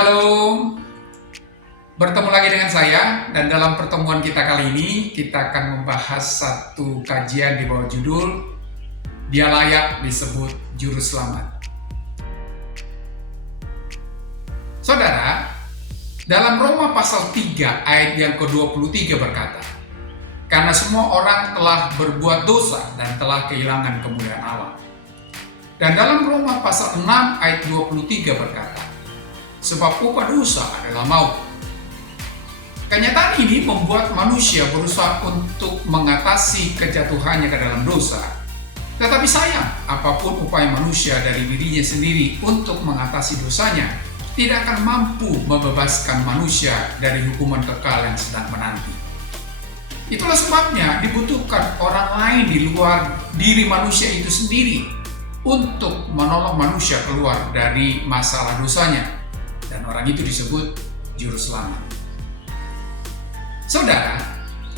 Shalom, bertemu lagi dengan saya dan dalam pertemuan kita kali ini kita akan membahas satu kajian di bawah judul Dia Layak Disebut Juru Selamat. Saudara, dalam Roma pasal 3 ayat yang ke-23 berkata, karena semua orang telah berbuat dosa dan telah kehilangan kemuliaan Allah. Dan dalam Roma pasal 6 ayat 23 berkata, sebab upah dosa adalah maut. Kenyataan ini membuat manusia berusaha untuk mengatasi kejatuhannya ke dalam dosa. Tetapi sayang, apapun upaya manusia dari dirinya sendiri untuk mengatasi dosanya, tidak akan mampu membebaskan manusia dari hukuman kekal yang sedang menanti. Itulah sebabnya dibutuhkan orang lain di luar diri manusia itu sendiri untuk menolong manusia keluar dari masalah dosanya. Dan orang itu disebut juru selamat. Saudara,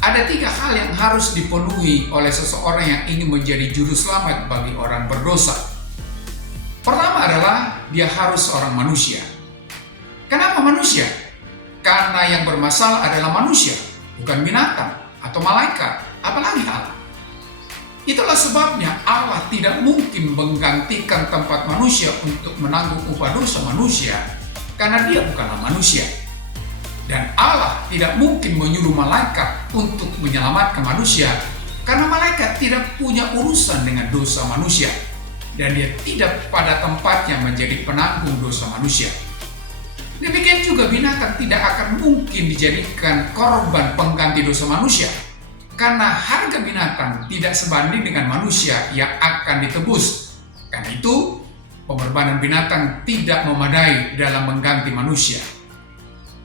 ada 3 hal yang harus dipenuhi oleh seseorang yang ingin menjadi juru selamat bagi orang berdosa. Pertama adalah dia harus seorang manusia. Kenapa manusia? Karena yang bermasalah adalah manusia, bukan binatang atau malaikat, apalagi Allah. Itulah sebabnya Allah tidak mungkin menggantikan tempat manusia untuk menanggung upah dosa manusia, karena dia bukanlah manusia. Dan Allah tidak mungkin menyuruh malaikat untuk menyelamatkan manusia, karena malaikat tidak punya urusan dengan dosa manusia, dan dia tidak pada tempatnya menjadi penanggung dosa manusia. Demikian juga binatang tidak akan mungkin dijadikan korban pengganti dosa manusia, karena harga binatang tidak sebanding dengan manusia yang akan ditebus. Karena itu, pengorbanan binatang tidak memadai dalam mengganti manusia.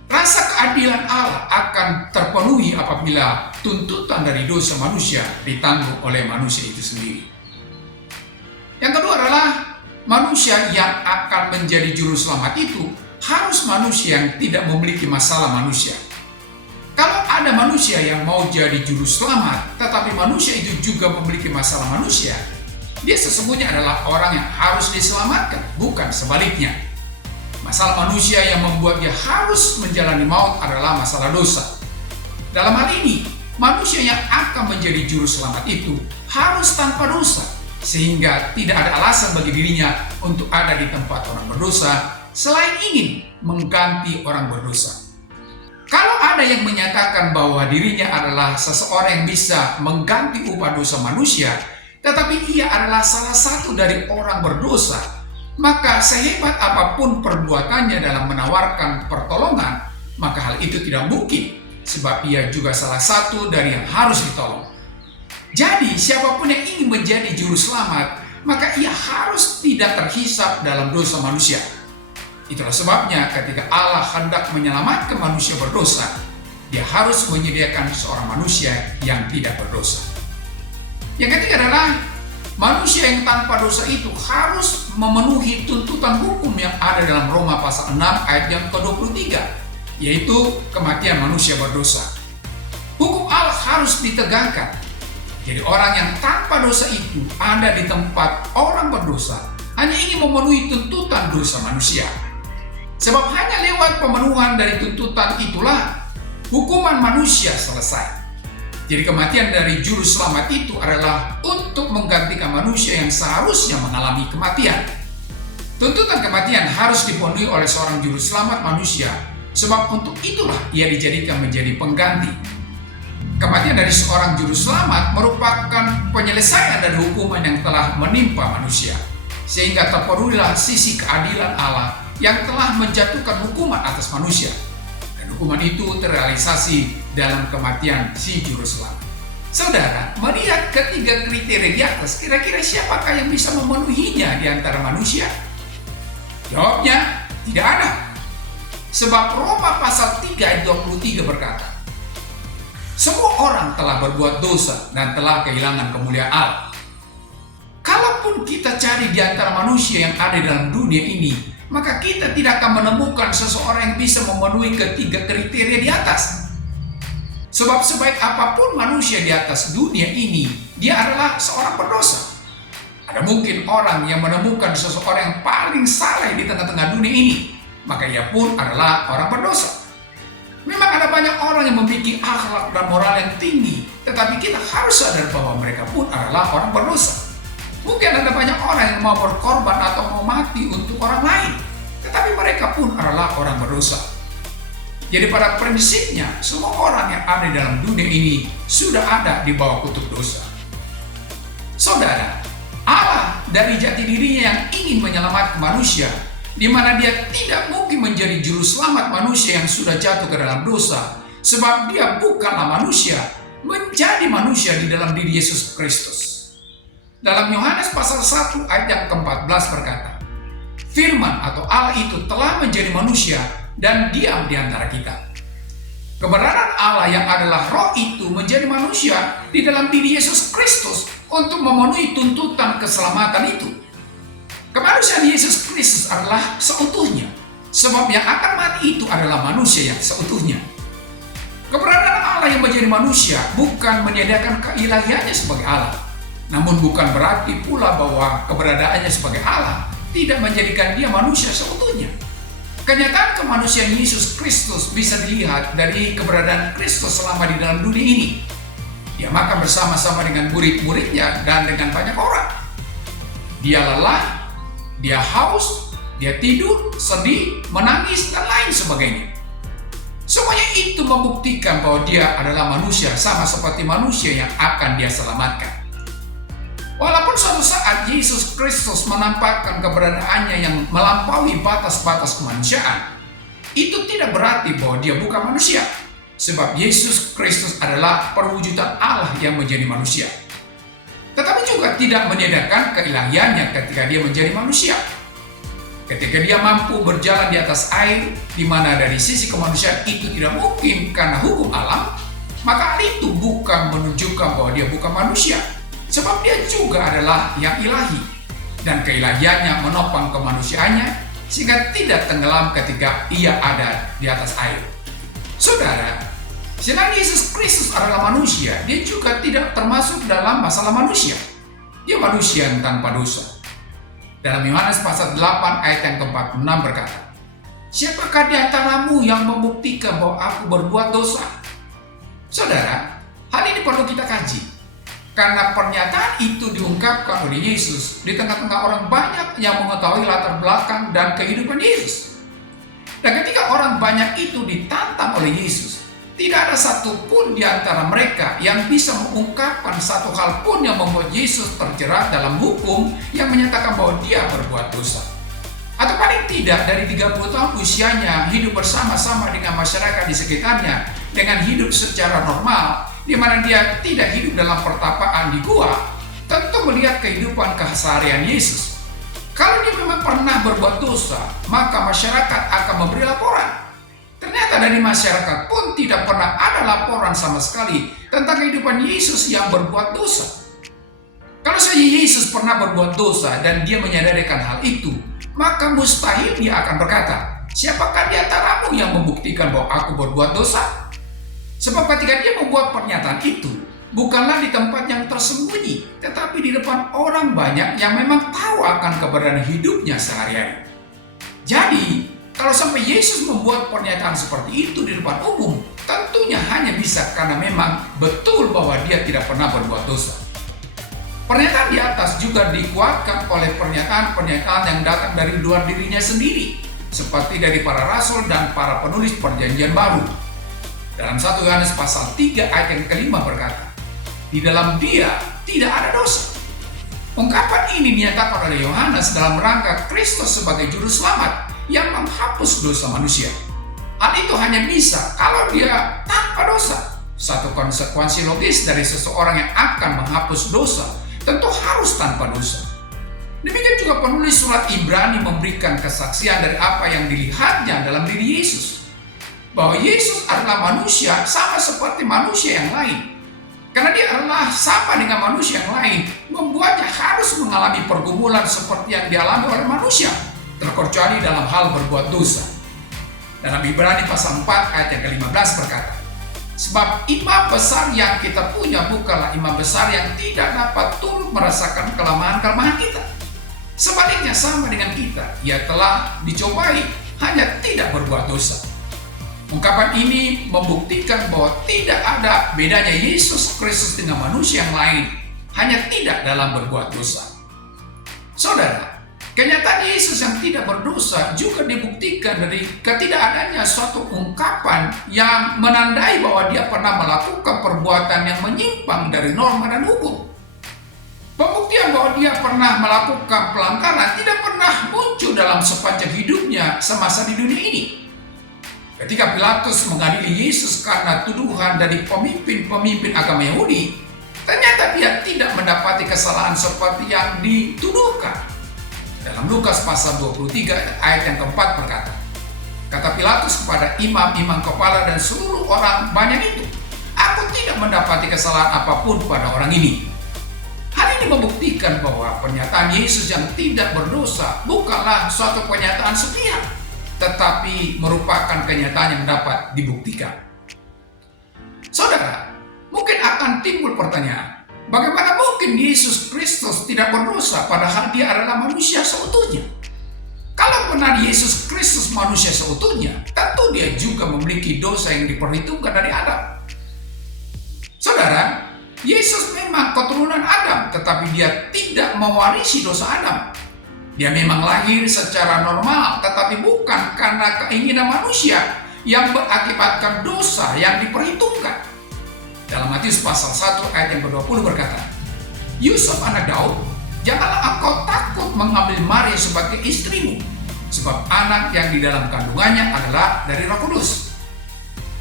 Rasa keadilan Allah akan terpenuhi apabila tuntutan dari dosa manusia ditanggung oleh manusia itu sendiri. Yang kedua adalah manusia yang akan menjadi juru selamat itu harus manusia yang tidak memiliki masalah manusia. Kalau ada manusia yang mau jadi juru selamat, tetapi manusia itu juga memiliki masalah manusia, dia sesungguhnya adalah orang yang harus diselamatkan, bukan sebaliknya. Masalah manusia yang membuat dia harus menjalani maut adalah masalah dosa. Dalam hal ini, manusia yang akan menjadi juru selamat itu harus tanpa dosa, sehingga tidak ada alasan bagi dirinya untuk ada di tempat orang berdosa, selain ingin mengganti orang berdosa. Kalau ada yang menyatakan bahwa dirinya adalah seseorang yang bisa mengganti upah dosa manusia, tetapi ia adalah salah satu dari orang berdosa, maka sehebat apapun perbuatannya dalam menawarkan pertolongan, maka hal itu tidak mungkin, sebab ia juga salah satu dari yang harus ditolong. Jadi, siapapun yang ingin menjadi juru selamat, maka ia harus tidak terhisap dalam dosa manusia. Itulah sebabnya ketika Allah hendak menyelamatkan manusia berdosa, dia harus menyediakan seorang manusia yang tidak berdosa. Yang ketiga adalah manusia yang tanpa dosa itu harus memenuhi tuntutan hukum yang ada dalam Roma pasal 6 ayat yang ke-23, yaitu kematian manusia berdosa. Hukum Allah harus ditegakkan. Jadi orang yang tanpa dosa itu ada di tempat orang berdosa hanya ingin memenuhi tuntutan dosa manusia. Sebab hanya lewat pemenuhan dari tuntutan itulah hukuman manusia selesai. Jadi kematian dari juru selamat itu adalah untuk menggantikan manusia yang seharusnya mengalami kematian. Tuntutan kematian harus dipenuhi oleh seorang juru selamat manusia, sebab untuk itulah ia dijadikan menjadi pengganti. Kematian dari seorang juru selamat merupakan penyelesaian dari hukuman yang telah menimpa manusia, sehingga terpenuhilah sisi keadilan Allah yang telah menjatuhkan hukuman atas manusia. Hukuman itu terrealisasi dalam kematian si juru selamat. Saudara, melihat ketiga kriteria di atas, kira-kira siapakah yang bisa memenuhinya di antara manusia? Jawabnya, tidak ada. Sebab Roma pasal 3 ayat 23 berkata, semua orang telah berbuat dosa dan telah kehilangan kemuliaan Allah. Kalaupun kita cari di antara manusia yang ada dalam dunia ini, maka kita tidak akan menemukan seseorang yang bisa memenuhi ketiga kriteria di atas. Sebab sebaik apapun manusia di atas dunia ini, dia adalah seorang berdosa. Ada mungkin orang yang menemukan seseorang yang paling saleh di tengah-tengah dunia ini, maka ia pun adalah orang berdosa. Memang ada banyak orang yang memiliki akhlak dan moral yang tinggi, tetapi kita harus sadar bahwa mereka pun adalah orang berdosa. Mungkin ada banyak orang yang mau berkorban atau mau mati untuk orang lain, tetapi mereka pun adalah orang berdosa. Jadi pada prinsipnya, semua orang yang ada di dalam dunia ini sudah ada di bawah kutuk dosa. Saudara, Allah dari jati dirinya yang ingin menyelamatkan manusia, di mana dia tidak mungkin menjadi juru selamat manusia yang sudah jatuh ke dalam dosa, sebab dia bukanlah manusia, menjadi manusia di dalam diri Yesus Kristus. Dalam Yohanes pasal 1 ayat yang ke-14 berkata, Firman atau Allah itu telah menjadi manusia dan diam di antara kita. Keberadaan Allah yang adalah roh itu menjadi manusia di dalam diri Yesus Kristus untuk memenuhi tuntutan keselamatan itu. Kemanusiaan Yesus Kristus adalah seutuhnya, sebab yang akan mati itu adalah manusia yang seutuhnya. Keberadaan Allah yang menjadi manusia bukan meniadakan keilahiannya sebagai Allah, namun bukan berarti pula bahwa keberadaannya sebagai Allah tidak menjadikan dia manusia seutuhnya. Kenyataan kemanusiaan Yesus Kristus bisa dilihat dari keberadaan Kristus selama di dalam dunia ini. Dia makan bersama-sama dengan murid-muridnya dan dengan banyak orang. Dia lelah, dia haus, dia tidur, sedih, menangis, dan lain sebagainya. Semuanya itu membuktikan bahwa dia adalah manusia sama seperti manusia yang akan dia selamatkan. Walaupun suatu saat Yesus Kristus menampakkan keberadaannya yang melampaui batas-batas kemanusiaan, itu tidak berarti bahwa dia bukan manusia, sebab Yesus Kristus adalah perwujudan Allah yang menjadi manusia. Tetapi juga tidak meniadakan keilahiannya ketika dia menjadi manusia. Ketika dia mampu berjalan di atas air, di mana dari sisi kemanusiaan itu tidak mungkin karena hukum alam, maka hal itu bukan menunjukkan bahwa dia bukan manusia, sebab dia juga adalah yang ilahi, dan keilahiannya menopang kemanusiaannya sehingga tidak tenggelam ketika ia ada di atas air. Saudara, selain Yesus Kristus adalah manusia, dia juga tidak termasuk dalam masalah manusia. Dia manusia yang tanpa dosa. Dalam Yohanes pasal 8 ayat yang ke-46 berkata, Siapakah di antaramu yang membuktikan bahwa aku berbuat dosa? Saudara, hal ini perlu kita kaji. Karena pernyataan itu diungkapkan oleh Yesus di tengah-tengah orang banyak yang mengetahui latar belakang dan kehidupan Yesus. Dan ketika orang banyak itu ditantang oleh Yesus, tidak ada satupun di antara mereka yang bisa mengungkapkan satu hal pun yang membuat Yesus terjerat dalam hukum yang menyatakan bahwa dia berbuat dosa. Atau paling tidak dari 30 tahun usianya hidup bersama-sama dengan masyarakat di sekitarnya dengan hidup secara normal, di mana dia tidak hidup dalam pertapaan di gua, tentu melihat kehidupan keseharian Yesus. Kalau dia memang pernah berbuat dosa, maka masyarakat akan memberi laporan. Ternyata dari masyarakat pun tidak pernah ada laporan sama sekali tentang kehidupan Yesus yang berbuat dosa. Kalau saja Yesus pernah berbuat dosa dan dia menyadarikan hal itu, maka mustahil dia akan berkata, Siapakah di antaramu yang membuktikan bahwa aku berbuat dosa? Sebab ketika dia membuat pernyataan itu, bukanlah di tempat yang tersembunyi, tetapi di depan orang banyak yang memang tahu akan keberadaan hidupnya sehari-hari. Jadi, kalau sampai Yesus membuat pernyataan seperti itu di depan umum, tentunya hanya bisa karena memang betul bahwa dia tidak pernah berbuat dosa. Pernyataan di atas juga dikuatkan oleh pernyataan-pernyataan yang datang dari luar dirinya sendiri, seperti dari para rasul dan para penulis perjanjian baru. Dalam 1 Yohanes pasal 3 ayat yang ke-5 berkata, Di dalam dia tidak ada dosa. Ungkapan ini dinyatakan oleh Yohanes dalam rangka Kristus sebagai juru selamat yang menghapus dosa manusia. Hal itu hanya bisa kalau dia tanpa dosa. Satu konsekuensi logis dari seseorang yang akan menghapus dosa tentu harus tanpa dosa. Demikian juga penulis surat Ibrani memberikan kesaksian dari apa yang dilihatnya dalam diri Yesus, bahwa Yesus adalah manusia sama seperti manusia yang lain. Karena dia adalah sama dengan manusia yang lain, membuatnya harus mengalami pergumulan seperti yang dialami oleh manusia, terkecuali dalam hal berbuat dosa. Dalam Ibrani pasal 4 ayat yang ke-15 berkata, Sebab imam besar yang kita punya bukanlah imam besar yang tidak dapat turut merasakan kelemahan-kelemahan kita. Sebaliknya sama dengan kita, ia telah dicobai hanya tidak berbuat dosa. Ungkapan ini membuktikan bahwa tidak ada bedanya Yesus Kristus dengan manusia yang lain, hanya tidak dalam berbuat dosa. Saudara, kenyataan Yesus yang tidak berdosa juga dibuktikan dari ketidakadanya suatu ungkapan yang menandai bahwa dia pernah melakukan perbuatan yang menyimpang dari norma dan hukum. Pembuktian bahwa dia pernah melakukan pelanggaran tidak pernah muncul dalam sepanjang hidupnya semasa di dunia ini. Ketika Pilatus mengadili Yesus karena tuduhan dari pemimpin-pemimpin agama Yahudi, ternyata dia tidak mendapati kesalahan seperti yang dituduhkan. Dalam Lukas pasal 23 ayat yang keempat berkata, kata Pilatus kepada imam-imam kepala dan seluruh orang banyak itu, "Aku tidak mendapati kesalahan apapun pada orang ini." Hal ini membuktikan bahwa pernyataan Yesus yang tidak berdosa bukanlah suatu pernyataan sepihak, tetapi merupakan kenyataan yang dapat dibuktikan. Saudara, mungkin akan timbul pertanyaan, bagaimana mungkin Yesus Kristus tidak berdosa padahal dia adalah manusia seutuhnya? Kalau benar Yesus Kristus manusia seutuhnya, tentu dia juga memiliki dosa yang diperhitungkan dari Adam. Saudara, Yesus memang keturunan Adam, tetapi dia tidak mewarisi dosa Adam. Dia memang lahir secara normal, tetapi bukan karena keinginan manusia yang berakibatkan dosa yang diperhitungkan. Dalam Matius pasal 1 ayat yang ke-20 berkata, "Yusuf anak Daud, janganlah engkau takut mengambil Maria sebagai istrimu, sebab anak yang di dalam kandungannya adalah dari Roh Kudus."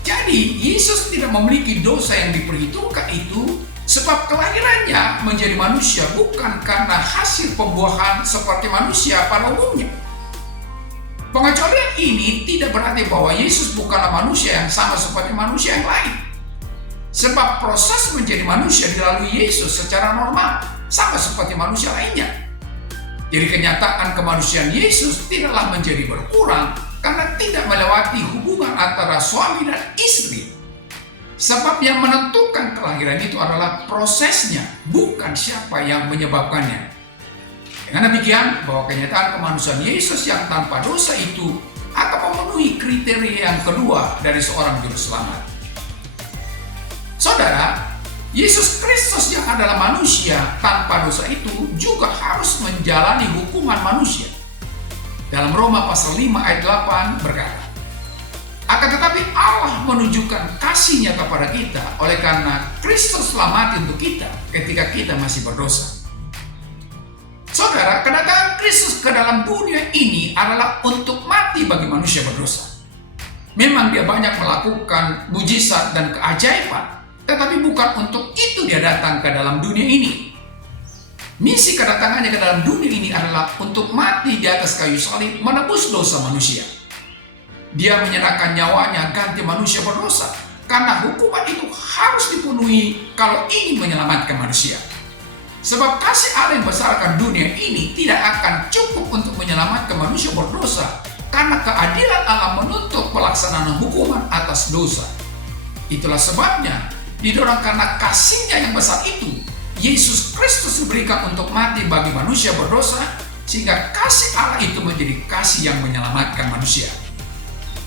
Jadi, Yesus tidak memiliki dosa yang diperhitungkan itu sebab kelahirannya menjadi manusia bukan karena hasil pembuahan seperti manusia pada umumnya. Pengecualian ini tidak berarti bahwa Yesus bukanlah manusia yang sama seperti manusia yang lain. Sebab proses menjadi manusia dilalui Yesus secara normal, sama seperti manusia lainnya. Jadi kenyataan kemanusiaan Yesus tidaklah menjadi berkurang karena tidak melewati hubungan antara suami dan istri. Sebab yang menentukan kelahiran itu adalah prosesnya, bukan siapa yang menyebabkannya. Dengan demikian, bahwa kenyataan kemanusiaan Yesus yang tanpa dosa itu akan memenuhi kriteria yang kedua dari seorang juru selamat. Saudara, Yesus Kristus yang adalah manusia tanpa dosa itu juga harus menjalani hukuman manusia. Dalam Roma pasal 5 ayat 8 berkata, "Akan tetapi Allah menunjukkan kasih-Nya kepada kita oleh karena Kristus telah mati untuk kita ketika kita masih berdosa." Saudara, kedatangan Kristus ke dalam dunia ini adalah untuk mati bagi manusia berdosa. Memang dia banyak melakukan mujizat dan keajaiban, tetapi bukan untuk itu dia datang ke dalam dunia ini. Misi kedatangannya ke dalam dunia ini adalah untuk mati di atas kayu salib menebus dosa manusia. Dia menyerahkan nyawanya ganti manusia berdosa, karena hukuman itu harus dipenuhi kalau ingin menyelamatkan manusia. Sebab kasih Allah yang membesarkan dunia ini tidak akan cukup untuk menyelamatkan manusia berdosa, karena keadilan Allah menuntut pelaksanaan hukuman atas dosa. Itulah sebabnya, didorong karena kasih-Nya yang besar itu, Yesus Kristus diberikan untuk mati bagi manusia berdosa, sehingga kasih Allah itu menjadi kasih yang menyelamatkan manusia.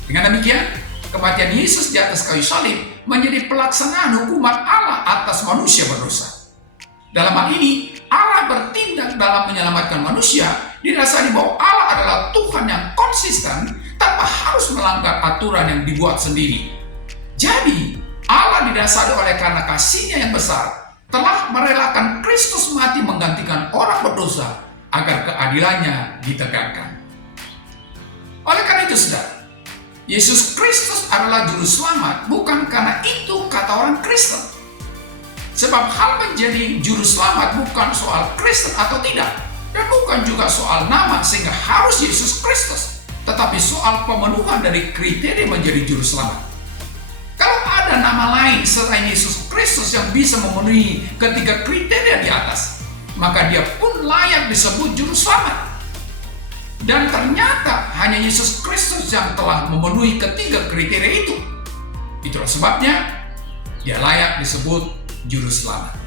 Dengan demikian, kematian Yesus di atas kayu salib menjadi pelaksanaan hukuman Allah atas manusia berdosa. Dalam hal ini, Allah bertindak dalam menyelamatkan manusia didasari bahwa Allah adalah Tuhan yang konsisten tanpa harus melanggar aturan yang dibuat sendiri. Jadi, Allah didasari oleh karena kasih-Nya yang besar telah merelakan Kristus mati menggantikan orang berdosa agar keadilannya ditegakkan. Oleh karena itu, saudara, Yesus Kristus adalah juru selamat bukan karena itu kata orang Kristen. Sebab hal menjadi juru selamat bukan soal Kristen atau tidak, dan bukan juga soal nama sehingga harus Yesus Kristus, tetapi soal pemenuhan dari kriteria menjadi juru selamat. Kalau ada nama lain selain Yesus Kristus yang bisa memenuhi ketiga kriteria di atas, maka dia pun layak disebut juru selamat. Dan ternyata hanya Yesus Kristus yang telah memenuhi ketiga kriteria itu. Itulah sebabnya dia layak disebut juru selamat.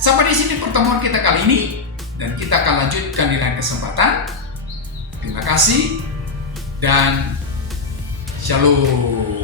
Sampai di sini pertemuan kita kali ini, dan kita akan lanjutkan di lain kesempatan. Terima kasih. dan Shalom.